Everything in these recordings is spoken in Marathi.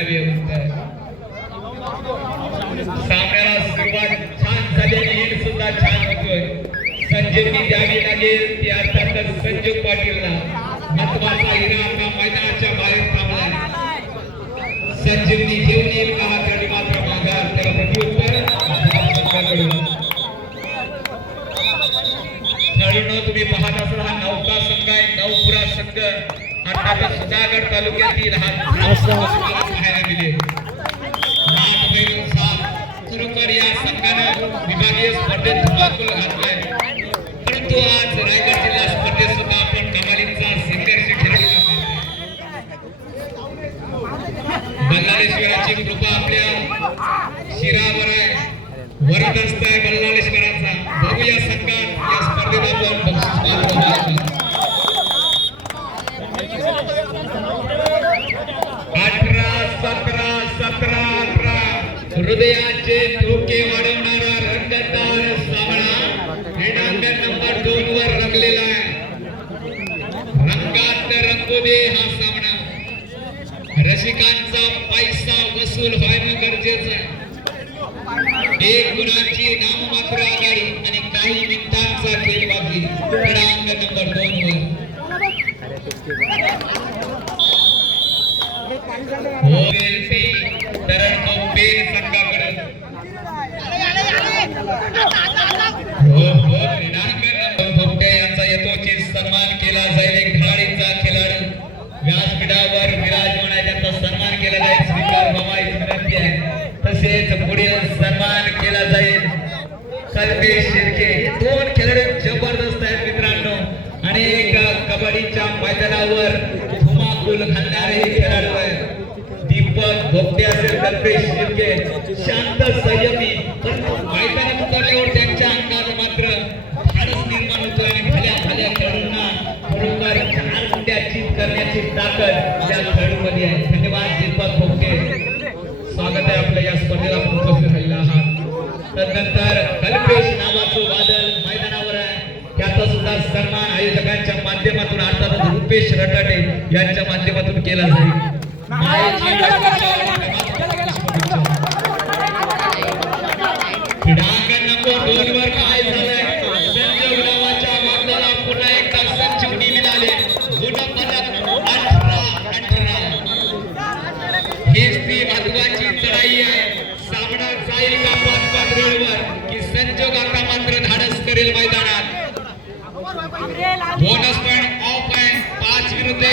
करावी उत्तर सामन्याला सुरुवात छान झालेली हिट सुद्धा छान होतोय संजीवनी द्यावी लागेल ती अर्थातच संजीव पाटीलला महत्वाचा हिरा आता मैदानाच्या बाहेर थांबला संजीवनी घेऊन येईल का हा खेळाडू मात्र माघार त्याला प्रत्युत्तर खेळाडूंनो तुम्ही पाहत असाल हा नौका संघ आहे नवपुरा संघ अर्थातच सुधागड तालुक्यातील हा पाहायला मिळेल खरोखर या संघानं विभागीय स्पर्धेत धुमाकूळ घातलाय परंतु आज रायगड जिल्हा स्पर्धेत सुद्धा आपण कमालीचा संघर्ष खेळला बल्लाळेश्वराची कृपा आपल्या शिरावर आहे वरद असताय बल्लाळेश्वराचा बघूया संघात या स्पर्धेत आपण बक्षीस पाहतो 18 17 17 18 हृदयाचे ठोके वाढवणारा रंगतदार सामना क्रीडांगण नंबर 2 वर रंगलेला आहे रंगात रंगू दे हा सामना रसिकांचा पैसा वसूल होणं गरजेचं आहे एक गुणाची नाममात्र आघाडी आणि काही मिनिटांचा खेळ बाकी क्रीडांगण नंबर 2 वर सन्मान केला जाईल एक धाडीचा खेळाडू व्यासपीठावर विराजमान आहे त्यांचा सन्मान केला जाईल स्वीकार व्हायची विनंती आहे तसेच पुढील सन्मान केला जाईल कल्पेश शिर्के दोन खेळाडू जबरदस्त आहेत मित्रांनो आणि एक कबड्डीच्या मैदानावर धुमाकूल घालणारे खेळाडू आहेत दीपक भोगटे असेल कल्पेश शिर्के शांत संयमी परंतु मैदानात उतरल्यावर त्यांच्या अंगात मात्र धाडस निर्माण होतो आणि भल्या भल्या खेळाडूंना खरोखर 4 गुंड्या चित करण्याची ताकद या खेळाडूमध्ये आहे धन्यवाद दीपक भोगटे स्वागत आहे आपल्या या स्पर्धेला उपस्थित राहिला आहात तदनंतर कल्पेश नावाचं वादळ मैदानावर आहे त्याचा सुद्धा सन्मान आयोजकांच्या माध्यमातून अर्थातच रुपेश रटाटे यांच्या माध्यमातून केला जाईल क्रीडांगण नंबर 2 वर काय झालंय संजीव नावाच्या वादळाला पुन्हा एकदा संजीवनी मिळाले गुण पदक 18 हीच ती महत्वाची चढाई आहे सामना जाईल का 5-5 रोडवर की संजोग आता मात्र धाडस करेल मैदानात बोनस पॉइंट ऑफ आहे 5 विरुद्ध 1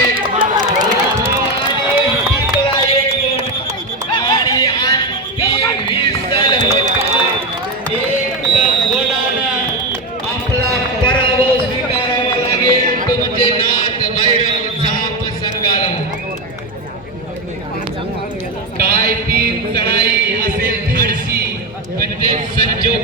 आपला पराभव स्वीकारावा लागेल तो म्हणजे नाथ भैरव झाप संघाला काय ती चढाई असेल धाडसी म्हणजे संजोग